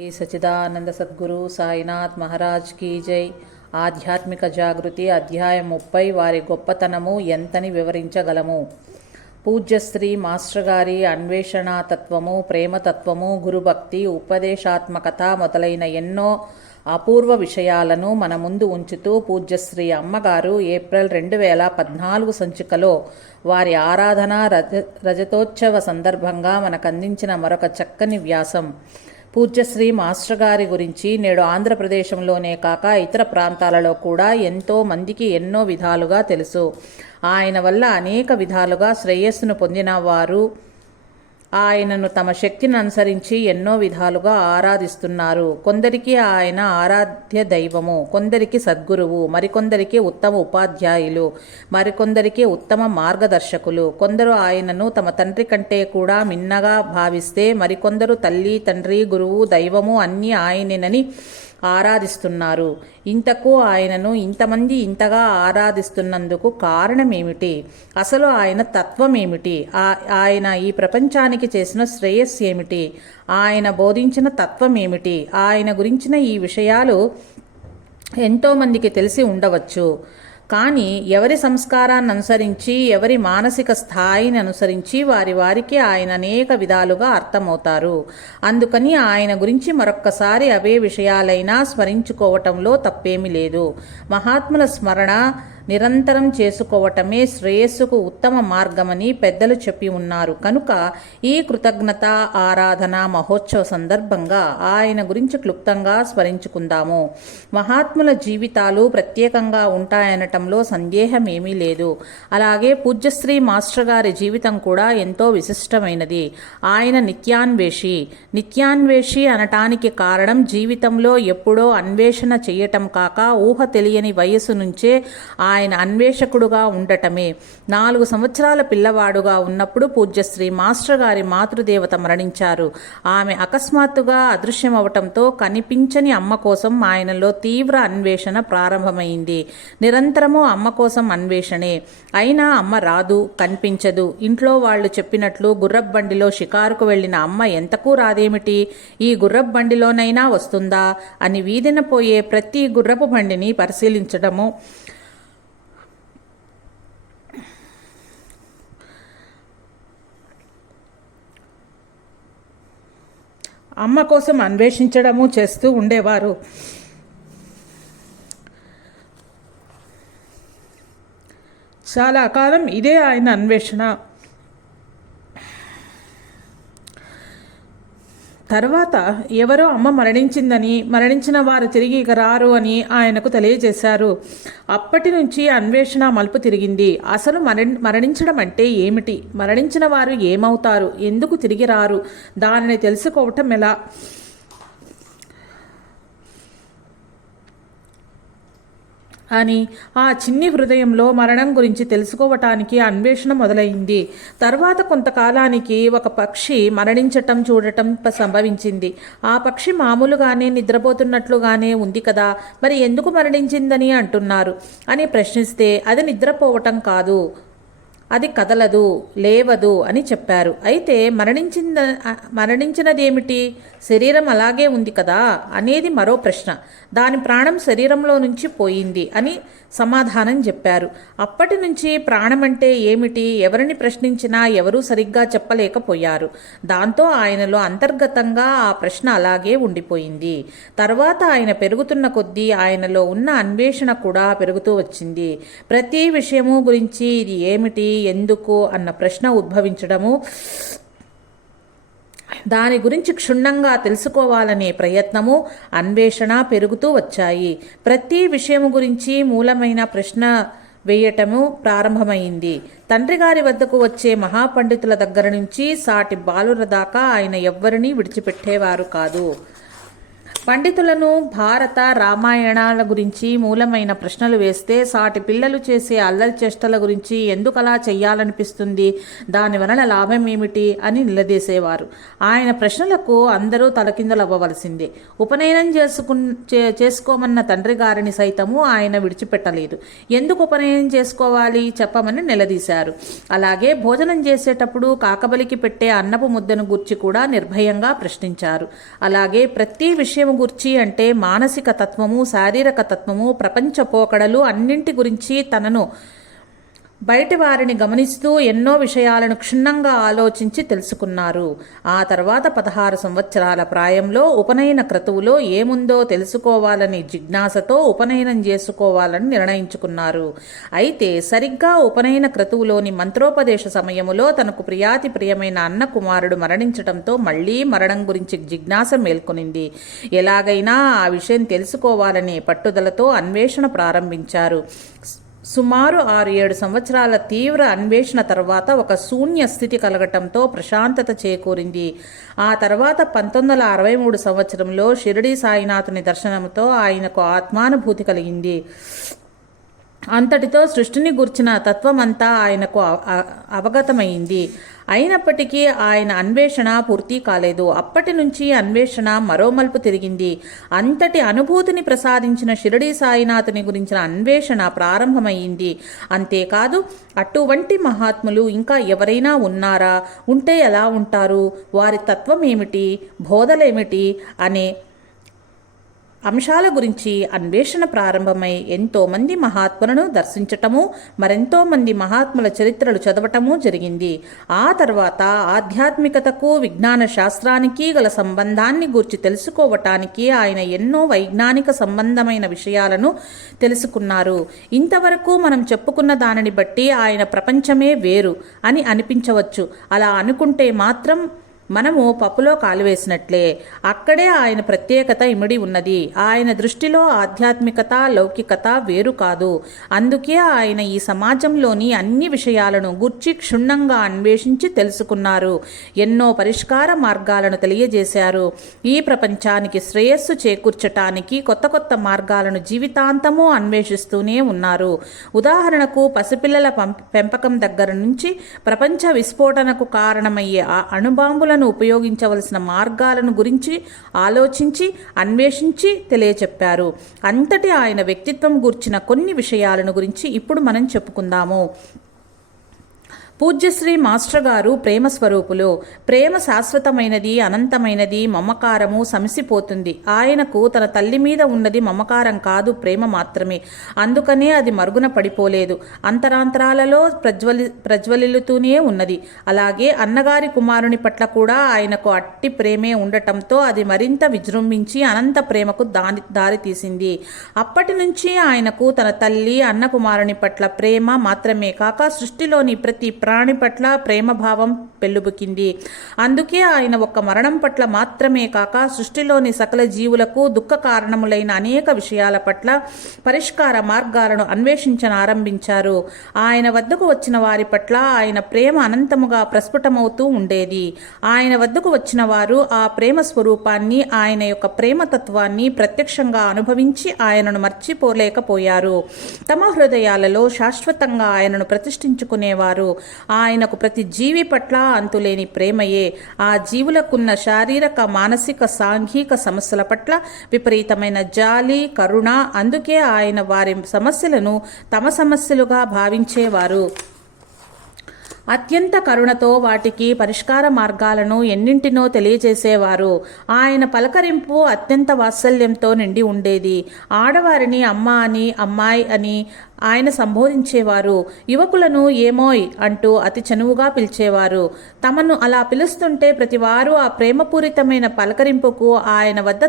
శ్రీ సచిదానంద సద్గురు సాయినాథ్ మహారాజ్ కీ జై. ఆధ్యాత్మిక జాగృతి అధ్యాయం ముప్పై వారి గొప్పతనము ఎంతని వివరించగలము? పూజ్యశ్రీ మాస్టర్ గారి అన్వేషణాతత్వము ప్రేమతత్వము గురుభక్తి ఉపదేశాత్మకత మొదలైన ఎన్నో అపూర్వ విషయాలను మన ముందు ఉంచుతూ పూజ్యశ్రీ అమ్మగారు ఏప్రిల్ రెండు వేల పద్నాలుగు సంచికలో వారి ఆరాధన రజ రజతోత్సవ సందర్భంగా మనకు అందించిన మరొక చక్కని వ్యాసం. పూజ్యశ్రీ మాస్టర్ గారి గురించి నేడు ఆంధ్రప్రదేశంలోనే కాక ఇతర ప్రాంతాలలో కూడా ఎంతో మందికి ఎన్నో విధాలుగా తెలుసు. ఆయన వల్ల అనేక విధాలుగా శ్రేయస్సును పొందిన వారు ఆయనను తమ శక్తిని అనుసరించి ఎన్నో విధాలుగా ఆరాధిస్తున్నారు. కొందరికి ఆయన ఆరాధ్య దైవము కొందరికి సద్గురువు మరికొందరికి ఉత్తమ ఉపాధ్యాయులు మరికొందరికి ఉత్తమ మార్గదర్శకులు. కొందరు ఆయనను తమ తండ్రి కంటే కూడా మిన్నగా భావిస్తే మరికొందరు తల్లి తండ్రి గురువు దైవము అన్నీ ఆయనేనని ఆరాధిస్తున్నారు. ఇంతకు ఆయనను ఇంతమంది ఇంతగా ఆరాధిస్తున్నందుకు కారణమేమిటి? అసలు ఆయన తత్వం ఏమిటి ఆయన ఈ ప్రపంచానికి చేసిన శ్రేయస్ ఏమిటి? ఆయన బోధించిన తత్వం ఏమిటి ఆయన గురించిన ఈ విషయాలు ఎంతోమందికి తెలిసి ఉండవచ్చు. కానీ ఎవరి సంస్కారాన్ని అనుసరించి ఎవరి మానసిక స్థాయిని అనుసరించి వారి వారికి ఆయన అనేక విధాలుగా అర్థమవుతారు. అందుకని ఆయన గురించి మరొక్కసారి అవే విషయాలైనా స్మరించుకోవటంలో తప్పేమీ లేదు. మహాత్ముల స్మరణ నిరంతరం చేసుకోవటమే శ్రేయస్సుకు ఉత్తమ మార్గమని పెద్దలు చెప్పి ఉన్నారు. కనుక ఈ కృతజ్ఞత ఆరాధన మహోత్సవ సందర్భంగా ఆయన గురించి క్లుప్తంగా స్మరించుకుందాము. మహాత్ముల జీవితాలు ప్రత్యేకంగా ఉంటాయనటంలో సందేహం ఏమీ లేదు. అలాగే పూజ్యశ్రీ మాస్టర్ గారి జీవితం కూడా ఎంతో విశిష్టమైనది. ఆయన నిత్యాన్వేషి. నిత్యాన్వేషి అనటానికి కారణం జీవితంలో ఎప్పుడో అన్వేషణ చేయటం కాక ఊహ తెలియని వయసు నుంచే ఆయన అన్వేషకుడుగా ఉండటమే. నాలుగు సంవత్సరాల పిల్లవాడుగా ఉన్నప్పుడు పూజ్యశ్రీ మాస్టర్ గారి మాతృదేవత మరణించారు. ఆమె అకస్మాత్తుగా అదృశ్యమవటంతో కనిపించని అమ్మ కోసం ఆయనలో తీవ్ర అన్వేషణ ప్రారంభమైంది. నిరంతరము అమ్మ కోసం అన్వేషణే. అయినా అమ్మ రాదు కనిపించదు. ఇంట్లో వాళ్ళు చెప్పినట్లు గుర్రబ్బండిలో షికారుకు వెళ్ళిన అమ్మ ఎంతకు రాదేమిటి? ఈ గుర్రబ్బండిలోనైనా వస్తుందా? అని వీధిన పోయే ప్రతి గుర్రపు బండిని పరిశీలించడము అమ్మ కోసం అన్వేషించడము చేస్తూ ఉండేవారు. చాలా కాలం ఇదే ఆయన అన్వేషణ. తర్వాత ఎవరో అమ్మ మరణించిందని మరణించిన వారు తిరిగి ఇక రారు అని ఆయనకు తెలియజేశారు. అప్పటి నుంచి అన్వేషణ మలుపు తిరిగింది. అసలు మరణి మరణించడం అంటే ఏమిటి? మరణించిన వారు ఏమవుతారు? ఎందుకు తిరిగి రారు? దానిని తెలుసుకోవటం ఎలా? అని ఆ చిన్ని హృదయంలో మరణం గురించి తెలుసుకోవటానికి అన్వేషణ మొదలైంది. తర్వాత కొంతకాలానికి ఒక పక్షి మరణించటం చూడటం సంభవించింది. ఆ పక్షి మామూలుగానే నిద్రపోతున్నట్లుగానే ఉంది కదా మరి ఎందుకు మరణించిందని అంటున్నారు అని ప్రశ్నిస్తే అది నిద్రపోవటం కాదు. అది కదలదు లేవదు అని చెప్పారు. అయితే మరణించిన మరణించినదేమిటి? శరీరం అలాగే ఉంది కదా? అనేది మరో ప్రశ్న. దాని ప్రాణం శరీరంలో నుంచి పోయింది అని సమాధానం చెప్పారు. అప్పటి నుంచి ప్రాణమంటే ఏమిటి? ఎవరిని ప్రశ్నించినా ఎవరూ సరిగ్గా చెప్పలేకపోయారు. దాంతో ఆయనలో అంతర్గతంగా ఆ ప్రశ్న అలాగే ఉండిపోయింది. తర్వాత ఆయన పెరుగుతున్న కొద్దీ ఆయనలో ఉన్న అన్వేషణ కూడా పెరుగుతూ వచ్చింది. ప్రతి విషయము గురించి ఇది ఏమిటి? ఎందుకు? అన్న ప్రశ్న ఉద్భవించడము దాని గురించి క్షుణ్ణంగా తెలుసుకోవాలనే ప్రయత్నము అన్వేషణ పెరుగుతూ వచ్చాయి. ప్రతి విషయము గురించి మూలమైన ప్రశ్న వేయటము ప్రారంభమైంది. తండ్రి గారి వద్దకు వచ్చే మహాపండితుల దగ్గర నుంచి సాటి బాలుర దాకా ఆయన ఎవ్వరినీ విడిచిపెట్టేవారు కాదు. పండితులను భారత రామాయణాల గురించి మూలమైన ప్రశ్నలు వేస్తే సాటి పిల్లలు చేసే అల్లరి చేష్టల గురించి ఎందుకలా చెయ్యాలనిపిస్తుంది? దాని వలన లాభం ఏమిటి? అని నిలదీసేవారు. ఆయన ప్రశ్నలకు అందరూ తలకిందులవ్వవలసిందే. ఉపనయనం చేసుకు చే- చేసుకోమన్న తండ్రి గారిని సైతము ఆయన విడిచిపెట్టలేదు. ఎందుకు ఉపనయనం చేసుకోవాలి? చెప్పమని నిలదీశారు. అలాగే భోజనం చేసేటప్పుడు కాకబలికి పెట్టే అన్నపు ముద్దను గుర్చి కూడా నిర్భయంగా ప్రశ్నించారు. అలాగే ప్రతి విషయం గుర్చి అంటే మానసిక తత్వము శారీరక తత్వము ప్రపంచ పోకడలు అన్నింటి గురించి తనను బయటి వారిని గమనిస్తూ ఎన్నో విషయాలను క్షుణ్ణంగా ఆలోచించి తెలుసుకున్నారు. ఆ తర్వాత పదహారు సంవత్సరాల ప్రాయంలో ఉపనయన క్రతువులో ఏముందో తెలుసుకోవాలని జిజ్ఞాసతో ఉపనయనం చేసుకోవాలని నిర్ణయించుకున్నారు. అయితే సరిగ్గా ఉపనయన క్రతువులోని మంత్రోపదేశ సమయములో తనకు ప్రియాతి ప్రియమైన అన్న కుమారుడు మరణించడంతో మళ్ళీ మరణం గురించి జిజ్ఞాస మేల్కొనింది. ఎలాగైనా ఆ విషయం తెలుసుకోవాలని పట్టుదలతో అన్వేషణ ప్రారంభించారు. సుమారు ఆరు ఏడు సంవత్సరాల తీవ్ర అన్వేషణ తర్వాత ఒక శూన్య స్థితి కలగటంతో ప్రశాంతత చేకూరింది. ఆ తర్వాత పంతొమ్మిది వందల అరవై మూడు సంవత్సరంలో షిరిడి సాయినాథుని దర్శనంతో ఆయనకు ఆత్మానుభూతి కలిగింది. అంతటితో సృష్టిని గుర్చిన తత్వమంతా ఆయనకు అవగతమైంది. అయినప్పటికీ ఆయన అన్వేషణ పూర్తి కాలేదు. అప్పటి నుంచి అన్వేషణ మరో మలుపు తిరిగింది. అంతటి అనుభూతిని ప్రసాదించిన షిరిడి సాయినాథుని గురించిన అన్వేషణ ప్రారంభమైంది. అంతేకాదు అటువంటి మహాత్ములు ఇంకా ఎవరైనా ఉన్నారా? ఉంటే ఎలా ఉంటారు? వారి తత్వం ఏమిటి బోధలేమిటి? అనే అంశాల గురించి అన్వేషణ ప్రారంభమై ఎంతోమంది మహాత్ములను దర్శించటము మరెంతో మంది మహాత్ముల చరిత్రలు చదవటము జరిగింది. ఆ తర్వాత ఆధ్యాత్మికతకు విజ్ఞాన శాస్త్రానికి గల సంబంధాన్ని గూర్చి తెలుసుకోవటానికి ఆయన ఎన్నో వైజ్ఞానిక సంబంధమైన విషయాలను తెలుసుకున్నారు. ఇంతవరకు మనం చెప్పుకున్న దానిని బట్టి ఆయన ప్రపంచమే వేరు అని అనిపించవచ్చు. అలా అనుకుంటే మాత్రం మనము పప్పులో కాలువేసినట్లే అక్కడే ఆయన ప్రత్యేకత ఇమిడి ఉన్నది. ఆయన దృష్టిలో ఆధ్యాత్మికత లౌకికత వేరు కాదు. అందుకే ఆయన ఈ సమాజంలోని అన్ని విషయాలను గుర్చి క్షుణ్ణంగా అన్వేషించి తెలుసుకున్నారు. ఎన్నో పరిష్కార మార్గాలను తెలియజేశారు. ఈ ప్రపంచానికి శ్రేయస్సు చేకూర్చటానికి కొత్త కొత్త మార్గాలను జీవితాంతము అన్వేషిస్తూనే ఉన్నారు. ఉదాహరణకు పసిపిల్లల పం- పెంపకం దగ్గర నుంచి ప్రపంచ విస్ఫోటనకు కారణమయ్యే ఆ అణుబాంబులను ఉపయోగించవలసిన మార్గాలను గురించి ఆలోచించి అన్వేషించి తెలియచెప్పారు. అంతటి ఆయన వ్యక్తిత్వం గూర్చిన కొన్ని విషయాలను గురించి ఇప్పుడు మనం చెప్పుకుందాము. పూజ్యశ్రీ మాస్టర్ గారు ప్రేమ స్వరూపులు. ప్రేమ శాశ్వతమైనది అనంతమైనది మమకారము సమసిపోతుంది. ఆయనకు తన తల్లి మీద ఉన్నది మమకారం కాదు ప్రేమ మాత్రమే. అందుకనే అది మరుగున పడిపోలేదు. అంతరాంతరాలలో ప్రజ్వలి ప్రజ్వలిల్లుతూనే ఉన్నది. అలాగే అన్నగారి కుమారుని పట్ల కూడా ఆయనకు అట్టి ప్రేమే ఉండటంతో అది మరింత విజృంభించి అనంత ప్రేమకు దారి దారి తీసింది అప్పటి నుంచి ఆయనకు తన తల్లి అన్న కుమారుని పట్ల ప్రేమ మాత్రమే కాక సృష్టిలోని ప్రతి రాణి పట్ల ప్రేమభావం పెల్లుబుకింది. పెళ్ళుబుకింది అందుకే ఆయన ఒక్క మరణం పట్ల మాత్రమే కాక సృష్టిలోని సకల జీవులకు దుఃఖ కారణములైన అనేక విషయాల పట్ల పరిష్కార మార్గాలను అన్వేషించనారంభించారు. ఆయన వద్దకు వచ్చిన వారి పట్ల ఆయన ప్రేమ అనంతముగా ప్రస్ఫుటమవుతూ ఉండేది. ఆయన వద్దకు వచ్చిన వారు ఆ ప్రేమ స్వరూపాన్ని ఆయన యొక్క ప్రేమతత్వాన్ని ప్రత్యక్షంగా అనుభవించి ఆయనను మర్చిపోలేకపోయారు. తమ హృదయాలలో శాశ్వతంగా ఆయనను ప్రతిష్ఠించుకునేవారు. ఆయనకు ప్రతి జీవి పట్ల అంతులేని ప్రేమయే. ఆ జీవులకున్న శారీరక మానసిక సాంఘిక సమస్యల పట్ల విపరీతమైన జాలి కరుణ అందుకే ఆయన వారి సమస్యలను తమ సమస్యలుగా భావించేవారు. అత్యంత కరుణతో వాటికి పరిష్కార మార్గాలను ఎన్నింటినో తెలియజేసేవారు. ఆయన పలకరింపు అత్యంత వాత్సల్యంతో నిండి ఉండేది. ఆడవారిని అమ్మ అని అమ్మాయి అని ఆయన సంబోధించేవారు. యువకులను ఏమోయ్ అంటూ అతి చనువుగా పిలిచేవారు. తమను అలా పిలుస్తుంటే ప్రతివారు ఆ ప్రేమపూరితమైన పలకరింపుకు ఆయన వద్ద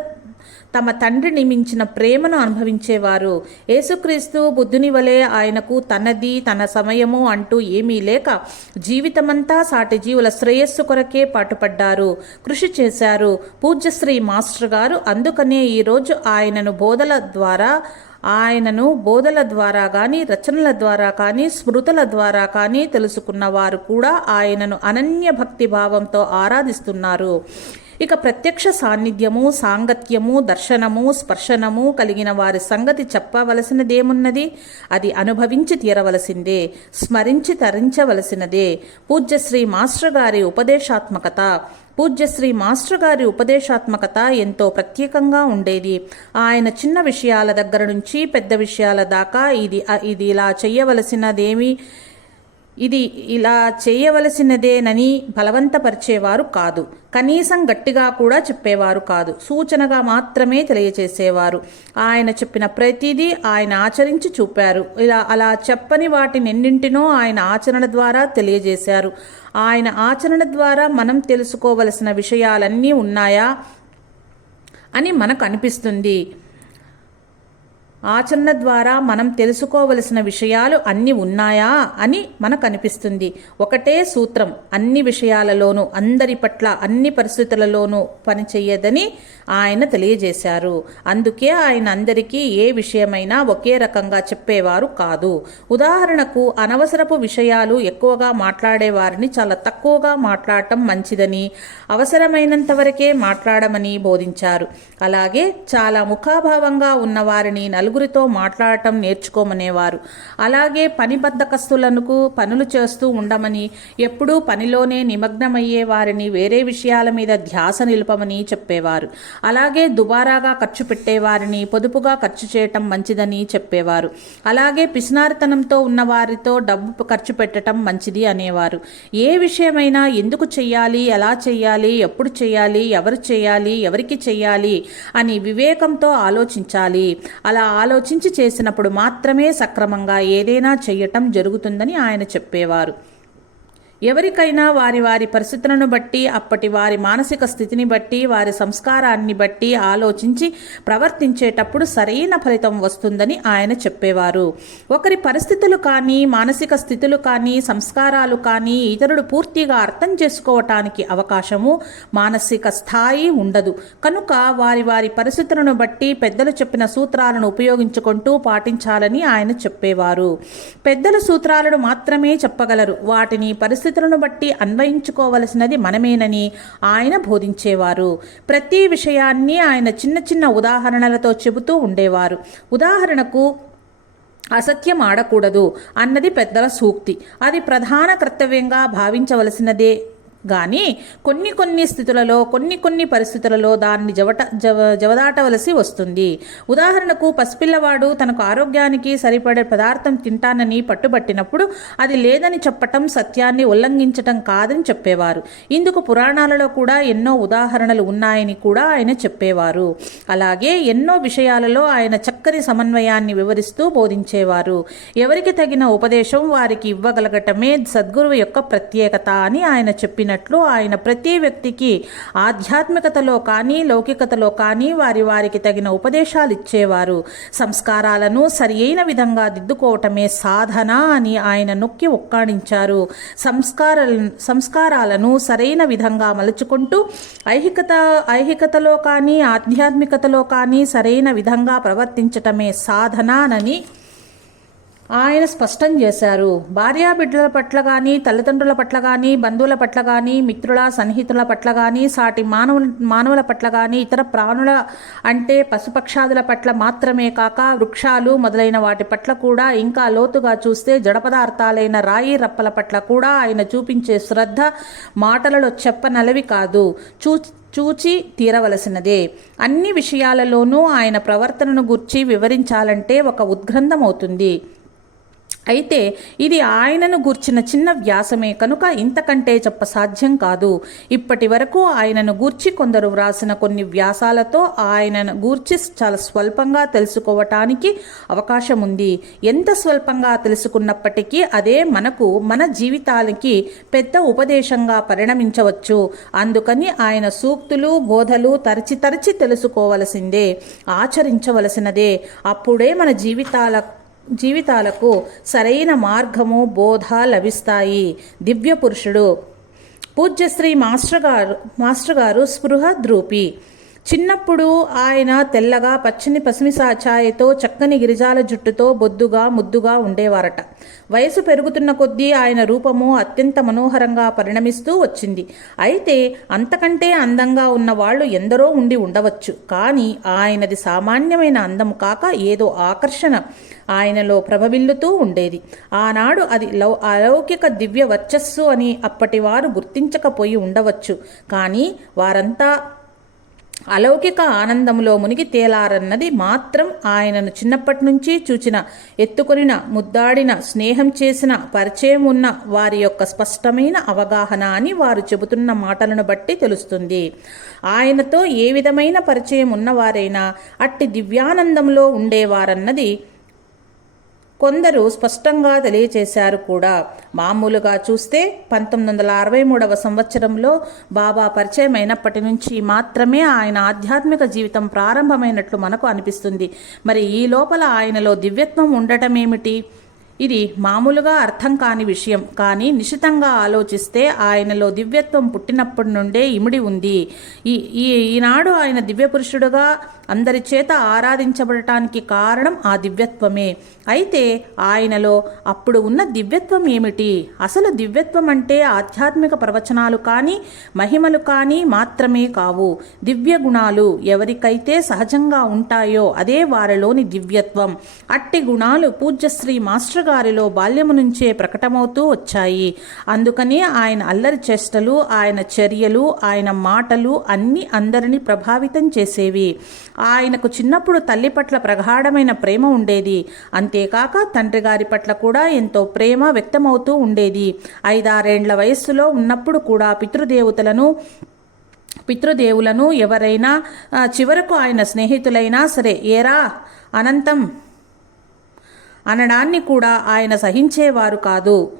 తమ తండ్రిని మించిన ప్రేమను అనుభవించేవారు. యేసుక్రీస్తు బుద్ధుని వలె ఆయనకు తనది తన సమయము అంటూ ఏమీ లేక జీవితమంతా సాటి జీవుల శ్రేయస్సు కొరకే పాటుపడ్డారు. కృషి చేశారు. పూజ్యశ్రీ మాస్టర్ గారు అందుకనే ఈరోజు ఆయనను బోధల ద్వారా ఆయనను బోధల ద్వారా కానీ రచనల ద్వారా కానీ స్మృతుల ద్వారా కానీ తెలుసుకున్న వారు కూడా ఆయనను అనన్య భక్తి భావంతో ఆరాధిస్తున్నారు. ఇక ప్రత్యక్ష సాన్నిధ్యము సాంగత్యము దర్శనము స్పర్శనము కలిగిన వారి సంగతి చెప్పవలసినదేమున్నది? అది అనుభవించి తీరవలసిందే స్మరించి తరించవలసినదే. పూజ్యశ్రీ మాస్టర్ గారి ఉపదేశాత్మకత. పూజ్యశ్రీ మాస్టర్ గారి ఉపదేశాత్మకత ఎంతో ప్రత్యేకంగా ఉండేది. ఆయన చిన్న విషయాల దగ్గర నుంచి పెద్ద విషయాల దాకా ఇది ఇది ఇలా చేయవలసినదేమి ఇది ఇలా చేయవలసినదేనని బలవంతపరిచేవారు కాదు. కనీసం గట్టిగా కూడా చెప్పేవారు కాదు. సూచనగా మాత్రమే తెలియచేసేవారు. ఆయన చెప్పిన ప్రతిదీ ఆయన ఆచరించి చూపారు. ఇలా అలా చెప్పని వాటినెన్నింటినో ఆయన ఆచరణ ద్వారా తెలియజేశారు. ఆయన ఆచరణ ద్వారా మనం తెలుసుకోవలసిన విషయాలన్నీ ఉన్నాయా అని మనకు అనిపిస్తుంది. ఆచరణ ద్వారా మనం తెలుసుకోవలసిన విషయాలు అన్ని ఉన్నాయా అని మనకు అనిపిస్తుంది ఒకటే సూత్రం అన్ని విషయాలలోనూ అందరి పట్ల అన్ని పరిస్థితులలోనూ పనిచేయదని ఆయన తెలియజేశారు. అందుకే ఆయన అందరికీ ఏ విషయమైనా ఒకే రకంగా చెప్పేవారు కాదు. ఉదాహరణకు అనవసరపు విషయాలు ఎక్కువగా మాట్లాడేవారిని చాలా తక్కువగా మాట్లాడటం మంచిదని అవసరమైనంత వరకే మాట్లాడమని బోధించారు. అలాగే చాలా ముఖాభావంగా ఉన్నవారిని వారిని నలుగురితో మాట్లాడటం నేర్చుకోమనేవారు. అలాగే పని బద్దకస్తులకు పనులు చేస్తూ ఉండమని ఎప్పుడూ పనిలోనే నిమగ్నమయ్యే వారిని వేరే విషయాల మీద ధ్యాస నిలుపమని చెప్పేవారు. అలాగే దుబారాగా ఖర్చు పెట్టేవారిని పొదుపుగా ఖర్చు చేయటం మంచిదని చెప్పేవారు. అలాగే పిసినారితనంతో ఉన్న వారితో డబ్బు ఖర్చు పెట్టడం మంచిది అనేవారు. ఏ విషయమైనా ఎందుకు చెయ్యాలి ఎలా చెయ్యాలి ఎప్పుడు చేయాలి ఎవరు చేయాలి ఎవరికి చేయాలి అని వివేకంతో ఆలోచించాలి. అలా ఆలోచించి చేసినప్పుడు మాత్రమే సక్రమంగా ఏదైనా చెయ్యటం జరుగుతుందని ఆయన చెప్పేవారు. ఎవరికైనా వారి వారి పరిస్థితులను బట్టి అప్పటి వారి మానసిక స్థితిని బట్టి వారి సంస్కారాన్ని బట్టి ఆలోచించి ప్రవర్తించేటప్పుడు సరైన ఫలితం వస్తుందని ఆయన చెప్పేవారు. ఒకరి పరిస్థితులు కానీ మానసిక స్థితులు కానీ సంస్కారాలు కానీ ఇతరుడు పూర్తిగా అర్థం చేసుకోవటానికి అవకాశము మానసిక స్థాయి ఉండదు. కనుక వారి వారి పరిస్థితులను బట్టి పెద్దలు చెప్పిన సూత్రాలను ఉపయోగించుకుంటూ పాటించాలని ఆయన చెప్పేవారు. పెద్దల సూత్రాలను మాత్రమే చెప్పగలరు. వాటిని పరిస్థితి పరిస్థితులను బట్టి అన్వయించుకోవలసినది మనమేనని ఆయన బోధించేవారు. ప్రతి విషయాన్ని ఆయన చిన్న చిన్న ఉదాహరణలతో చెబుతూ ఉండేవారు. ఉదాహరణకు అసత్యం ఆడకూడదు అన్నది పెద్దల సూక్తి. అది ప్రధాన కర్తవ్యంగా భావించవలసినదే కానీ కొన్ని కొన్ని స్థితులలో కొన్ని కొన్ని పరిస్థితులలో దాన్ని జవట జవ జవదాటవలసి వస్తుంది. ఉదాహరణకు పసిపిల్లవాడు తనకు ఆరోగ్యానికి సరిపడే పదార్థం తింటానని పట్టుబట్టినప్పుడు అది లేదని చెప్పటం సత్యాన్ని ఉల్లంఘించటం కాదని చెప్పేవారు. ఇందుకు పురాణాలలో కూడా ఎన్నో ఉదాహరణలు ఉన్నాయని కూడా ఆయన చెప్పేవారు. అలాగే ఎన్నో విషయాలలో ఆయన చక్కని సమన్వయాన్ని వివరిస్తూ బోధించేవారు. ఎవరికి తగిన ఉపదేశం వారికి ఇవ్వగలగటమే సద్గురువు యొక్క ప్రత్యేకత అని ఆయన చెప్పిన చేసినట్లు ఆయన ప్రతి వ్యక్తికి ఆధ్యాత్మికతలో కానీ లౌకికతలో కానీ వారి వారికి తగిన ఉపదేశాలు ఇచ్చేవారు. సంస్కారాలను సరి అయిన విధంగా దిద్దుకోవటమే సాధన అని ఆయన నొక్కి ఒక్కాణించారు. సంస్కార సంస్కారాలను సరైన విధంగా మలుచుకుంటూ ఐహికత ఐహికతలో కానీ ఆధ్యాత్మికతలో కానీ సరైన విధంగా ప్రవర్తించటమే సాధనానని ఆయన స్పష్టం చేశారు. భార్యాబిడ్డల పట్ల కానీ తల్లిదండ్రుల పట్ల కానీ బంధువుల పట్ల కానీ మిత్రుల సన్నిహితుల పట్ల కానీ సాటి మానవు మానవుల పట్ల కానీ ఇతర ప్రాణుల అంటే పశుపక్షాదుల పట్ల మాత్రమే కాక వృక్షాలు మొదలైన వాటి పట్ల కూడా ఇంకా లోతుగా చూస్తే జడపదార్థాలైన రాయి రప్పల పట్ల కూడా ఆయన చూపించే శ్రద్ధ మాటలలో చెప్పనలవి కాదు. చూ చూచి తీరవలసినదే. అన్ని విషయాలలోనూ ఆయన ప్రవర్తనను గుర్చి వివరించాలంటే ఒక ఉద్గ్రంథం అవుతుంది అయితే ఇది ఆయనను గూర్చిన చిన్న వ్యాసమే కనుక ఇంతకంటే చెప్ప సాధ్యం కాదు. ఇప్పటి వరకు ఆయనను గూర్చి కొందరు వ్రాసిన కొన్ని వ్యాసాలతో ఆయనను గూర్చి చాలా స్వల్పంగా తెలుసుకోవటానికి అవకాశం ఉంది ఎంత స్వల్పంగా తెలుసుకున్నప్పటికీ అదే మనకు మన జీవితానికి పెద్ద ఉపదేశంగా పరిణమించవచ్చు. అందుకని ఆయన సూక్తులు బోధలు తరచి తరచి తెలుసుకోవలసిందే ఆచరించవలసినదే. అప్పుడే మన జీవితాల జీవితాలకు సరైన మార్గము బోధ లభిస్తాయి. దివ్య పురుషుడు పూజ్యశ్రీ మాస్టర్ గారు మాస్టర్ గారు స్పృహ ద్రూపి. చిన్నప్పుడు ఆయన తెల్లగా పచ్చని పసిమి ఛాయతో చక్కని గిరిజాల జుట్టుతో బొద్దుగా ముద్దుగా ఉండేవారట. వయసు పెరుగుతున్న కొద్దీ ఆయన రూపము అత్యంత మనోహరంగా పరిణమిస్తూ వచ్చింది. అయితే అంతకంటే అందంగా ఉన్న వాళ్ళు ఎందరో ఉండి ఉండవచ్చు. కానీ ఆయనది సామాన్యమైన అందము కాక ఏదో ఆకర్షణ ఆయనలో ప్రభవిల్లుతూ ఉండేది. ఆనాడు అది లౌ అలౌకిక దివ్య వర్చస్సు అని అప్పటి వారు గుర్తించకపోయి ఉండవచ్చు. కానీ వారంతా అలౌకిక ఆనందంలో మునిగి తేలారన్నది మాత్రం ఆయనను చిన్నప్పటి నుంచి చూచిన ఎత్తుకొనిన ముద్దాడిన స్నేహం చేసిన పరిచయం ఉన్న వారి యొక్క స్పష్టమైన అవగాహన అని వారు చెబుతున్న మాటలను బట్టి తెలుస్తుంది. ఆయనతో ఏ విధమైన పరిచయం ఉన్నవారైనా అట్టి దివ్యానందంలో ఉండేవారన్నది కొందరు స్పష్టంగా తెలియచేశారు కూడా. మామూలుగా చూస్తే పంతొమ్మిది వందల అరవై మూడవ సంవత్సరంలో బాబా పరిచయం అయినప్పటి నుంచి మాత్రమే ఆయన ఆధ్యాత్మిక జీవితం ప్రారంభమైనట్లు మనకు అనిపిస్తుంది. మరి ఈ లోపల ఆయనలో దివ్యత్వం ఉండటమేమిటి? ఇది మామూలుగా అర్థం కాని విషయం కానీ నిశితంగా ఆలోచిస్తే ఆయనలో దివ్యత్వం పుట్టినప్పటి నుండే ఇమిడి ఉంది. ఈ ఈ ఈనాడు ఆయన దివ్య పురుషుడుగా అందరి చేత ఆరాధించబడటానికి కారణం ఆ దివ్యత్వమే. అయితే ఆయనలో అప్పుడు ఉన్న దివ్యత్వం ఏమిటి? అసలు దివ్యత్వం అంటే ఆధ్యాత్మిక ప్రవచనాలు కానీ మహిమలు కానీ మాత్రమే కావు. దివ్య గుణాలు ఎవరికైతే సహజంగా ఉంటాయో అదే వారిలోని దివ్యత్వం. అట్టి గుణాలు పూజ్యశ్రీ మాస్టర్ గారిలో బాల్యము నుంచే ప్రకటమవుతూ వచ్చాయి. అందుకని ఆయన అల్లరి చేష్టలు ఆయన చర్యలు ఆయన మాటలు అన్నీ అందరినీ ప్రభావితం చేసేవి. ఆయనకు చిన్నప్పుడు తల్లి పట్ల ప్రగాఢమైన ప్రేమ ఉండేది. అంతేకాక తండ్రి గారి పట్ల కూడా ఎంతో ప్రేమ వ్యక్తమవుతూ ఉండేది. ఐదారేండ్ల వయస్సులో ఉన్నప్పుడు కూడా పితృదేవతలను పితృదేవులను ఎవరైనా చివరకు ఆయన స్నేహితులైనా సరే ఏరా అనంతం అనడాన్ని కూడా ఆయన సహించేవారు కాదు.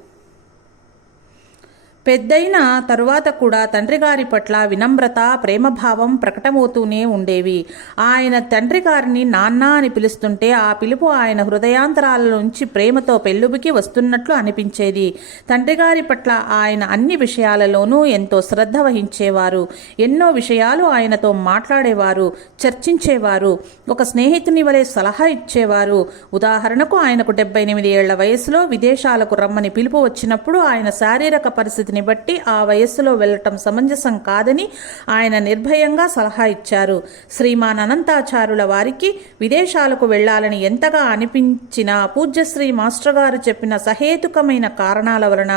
పెద్దయిన తరువాత కూడా తండ్రి గారి పట్ల వినమ్రత ప్రేమభావం ప్రకటమవుతూనే ఉండేవి. ఆయన తండ్రి గారిని నాన్న అని పిలుస్తుంటే ఆ పిలుపు ఆయన హృదయాంతరాల నుంచి ప్రేమతో పెళ్ళుబికి వస్తున్నట్లు అనిపించేది. తండ్రి గారి పట్ల ఆయన అన్ని విషయాలలోనూ ఎంతో శ్రద్ధ వహించేవారు. ఎన్నో విషయాలు ఆయనతో మాట్లాడేవారు చర్చించేవారు ఒక స్నేహితుని వలె సలహా ఇచ్చేవారు. ఉదాహరణకు ఆయనకు డెబ్బై ఎనిమిది ఏళ్ళ వయసులో విదేశాలకు రమ్మని పిలుపు వచ్చినప్పుడు ఆయన శారీరక పరిస్థితి పరిస్థితిని బట్టి ఆ వయస్సులో వెళ్ళటం సమంజసం కాదని ఆయన నిర్భయంగా సలహా ఇచ్చారు. శ్రీమాన్ అనంతాచారుల వారికి విదేశాలకు వెళ్ళాలని ఎంతగా అనిపించినా పూజ్యశ్రీ మాస్టర్ గారు చెప్పిన సహేతుకమైన కారణాల వలన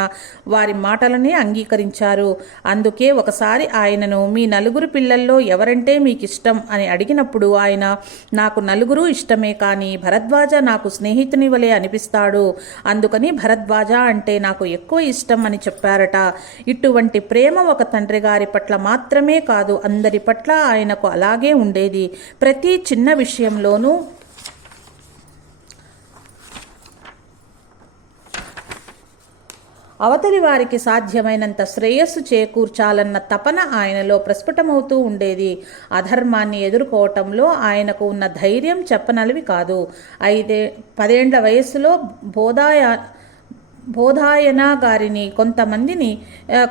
వారి మాటలనే అంగీకరించారు. అందుకే ఒకసారి ఆయనను మీ నలుగురు పిల్లల్లో ఎవరంటే మీకు ఇష్టం అని అడిగినప్పుడు ఆయన నాకు నలుగురు ఇష్టమే కానీ భరద్వాజ నాకు స్నేహితుని వలె అనిపిస్తాడు. అందుకని భరద్వాజ అంటే నాకు ఎక్కువ ఇష్టం అని చెప్పారట. ఇటువంటి ప్రేమ ఒక తండ్రి గారి పట్ల మాత్రమే కాదు అందరి పట్ల ఆయనకు అలాగే ఉండేది. ప్రతి చిన్న విషయంలోనూ అవతలి వారికి సాధ్యమైనంత శ్రేయస్సు చేకూర్చాలన్న తపన ఆయనలో ప్రస్ఫుటమవుతూ ఉండేది. అధర్మాన్ని ఎదుర్కోవటంలో ఆయనకు ఉన్న ధైర్యం చెప్పనలివి కాదు. అయితే పదేండ్ల వయస్సులో బోధాయ బోధాయన గారిని కొంతమందిని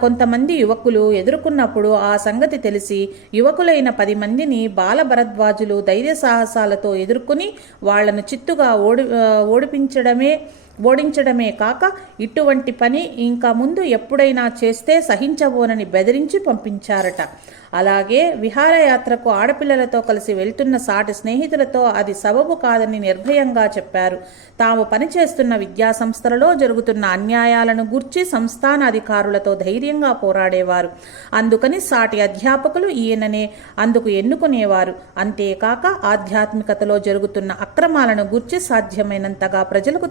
కొంతమంది యువకులు ఎదుర్కొన్నప్పుడు ఆ సంగతి తెలిసి యువకులైన పది మందిని బాల భరద్వాజులు ధైర్య సాహసాలతో ఎదుర్కొని వాళ్ళను చిత్తుగా ఓడి ఓడిపించడమే ఓడించడమే కాక ఇటువంటి పని ఇంకా ముందు ఎప్పుడైనా చేస్తే సహించబోనని బెదిరించి పంపించారట. అలాగే విహారయాత్రకు ఆడపిల్లలతో కలిసి వెళ్తున్న సాటి స్నేహితులతో అది సబబు కాదని నిర్భయంగా చెప్పారు. తాము పనిచేస్తున్న విద్యాసంస్థలలో జరుగుతున్న అన్యాయాలను గుర్చి సంస్థాన అధికారులతో ధైర్యంగా పోరాడేవారు. అందుకని సాటి అధ్యాపకులు ఈయననే అందుకు ఎన్నుకునేవారు. అంతేకాక ఆధ్యాత్మికతలో జరుగుతున్న అక్రమాలను గుర్చి సాధ్యమైనంతగా ప్రజలకు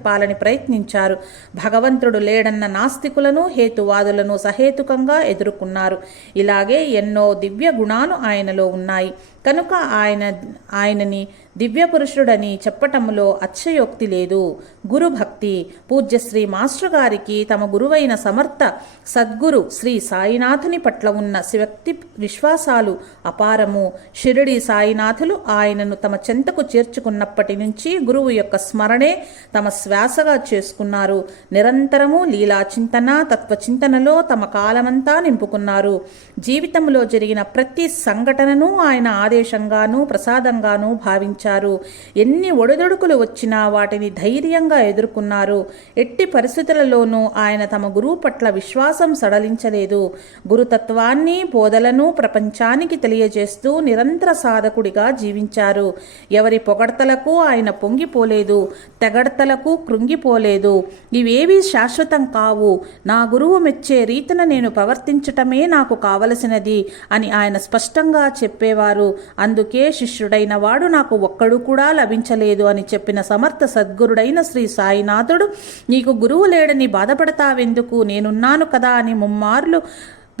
చెప్పాలని ప్రయత్నించారు. భగవంతుడు లేడన్న నాస్తికులను హేతువాదులను సహేతుకంగా ఎదుర్కొన్నారు. ఇలాగే ఎన్నో దివ్య గుణాలు ఆయనలో ఉన్నాయి. కనుక ఆయన ఆయనని దివ్య పురుషుడని చెప్పటంలో అచ్చయోక్తి లేదు. గురుభక్తి పూజ్యశ్రీ మాస్టర్ గారికి తమ గురువైన సమర్థ సద్గురు శ్రీ సాయినాథుని పట్ల ఉన్న శివక్తి విశ్వాసాలు అపారము. షిరిడి సాయినాథులు ఆయనను తమ చెంతకు చేర్చుకున్నప్పటి నుంచి గురువు యొక్క స్మరణే తమ శ్వాసగా చేసుకున్నారు. నిరంతరము లీలా చింతన తత్వచింతనలో తమ కాలమంతా నింపుకున్నారు. జీవితంలో జరిగిన ప్రతి సంఘటనను ఆయన ఆదేశంగానూ ప్రసాదంగానూ భావించారు. ఎన్ని ఒడిదొడుకులు వచ్చినా వాటిని ధైర్యంగా ఎదుర్కొన్నారు. ఎట్టి పరిస్థితులలోనూ ఆయన తమ గురువు పట్ల విశ్వాసం సడలించలేదు. గురుతత్వాన్ని బోధలను ప్రపంచానికి తెలియజేస్తూ నిరంతర సాధకుడిగా జీవించారు. ఎవరి పొగడ్తలకు ఆయన పొంగిపోలేదు. తెగడ్తలకు కృంగిపోలేదు. ఇవేవీ శాశ్వతం కావు. నా గురువు మెచ్చే రీతిన నేను ప్రవర్తించటమే నాకు కావలసినది అని ఆయన స్పష్టంగా చెప్పేవారు. అందుకే శిష్యుడైన వాడు నాకు ఒక్కడు కూడా లభించలేదు అని చెప్పిన సమర్థ సద్గురుడైన శ్రీ సాయినాథుడు నీకు గురువు లేడని బాధపడతావెందుకు? నేనున్నాను కదా అని ముమ్మార్లు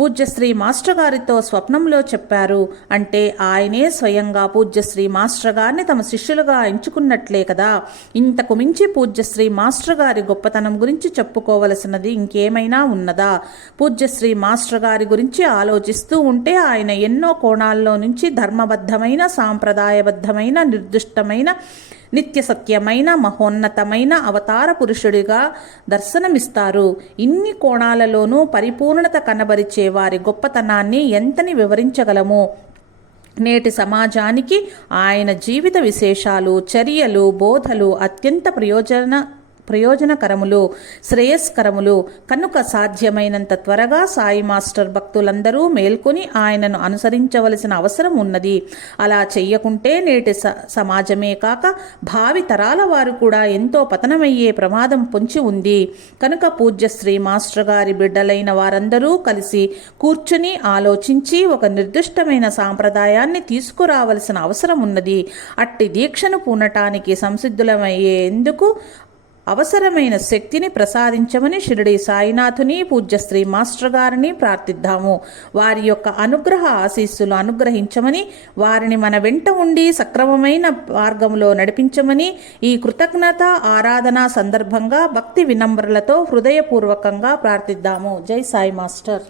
పూజ్యశ్రీ మాస్టర్ గారితో స్వప్నంలో చెప్పారు. అంటే ఆయనే స్వయంగా పూజ్యశ్రీ మాస్టర్ గారిని తమ శిష్యులుగా ఎంచుకున్నట్లే కదా. ఇంతకు మించి పూజ్యశ్రీ మాస్టర్ గారి గొప్పతనం గురించి చెప్పుకోవలసినది ఇంకేమైనా ఉన్నదా? పూజ్యశ్రీ మాస్టర్ గారి గురించి ఆలోచిస్తూ ఉంటే ఆయన ఎన్నో కోణాల్లో నుంచి ధర్మబద్ధమైన సాంప్రదాయబద్ధమైన నిర్దిష్టమైన నిత్య సత్యమైన మహోన్నతమైన అవతార పురుషుడిగా దర్శనమిస్తారు. ఇన్ని కోణాలలోనూ పరిపూర్ణత కనబరిచే వారి గొప్పతనాన్ని ఎంతని వివరించగలము? నేటి సమాజానికి ఆయన జీవిత విశేషాలు చర్యలు బోధలు అత్యంత ప్రయోజన ప్రయోజనకరములు శ్రేయస్కరములు కనుక సాధ్యమైనంత త్వరగా సాయి మాస్టర్ భక్తులందరూ మేల్కొని ఆయనను అనుసరించవలసిన అవసరం ఉన్నది. అలా చెయ్యకుంటే నేటి స సమాజమే కాక భావి తరాల వారు కూడా ఎంతో పతనమయ్యే ప్రమాదం పొంచి ఉంది. కనుక పూజ్య శ్రీ మాస్టర్ గారి బిడ్డలైన వారందరూ కలిసి కూర్చుని ఆలోచించి ఒక నిర్దిష్టమైన సాంప్రదాయాన్ని తీసుకురావలసిన అవసరం ఉన్నది. అట్టి దీక్షను పూనటానికి సంసిద్ధులమయ్యేందుకు అవసరమైన శక్తిని ప్రసాదించమని షిరిడి సాయినాథుని పూజ్యశ్రీ మాస్టర్ గారిని ప్రార్థిద్దాము. వారి యొక్క అనుగ్రహ ఆశీస్సులు అనుగ్రహించమని వారిని మన వెంట ఉండి సక్రమమైన మార్గంలో నడిపించమని ఈ కృతజ్ఞత ఆరాధన సందర్భంగా భక్తి వినమ్రలతో హృదయపూర్వకంగా ప్రార్థిద్దాము. జై సాయి మాస్టర్.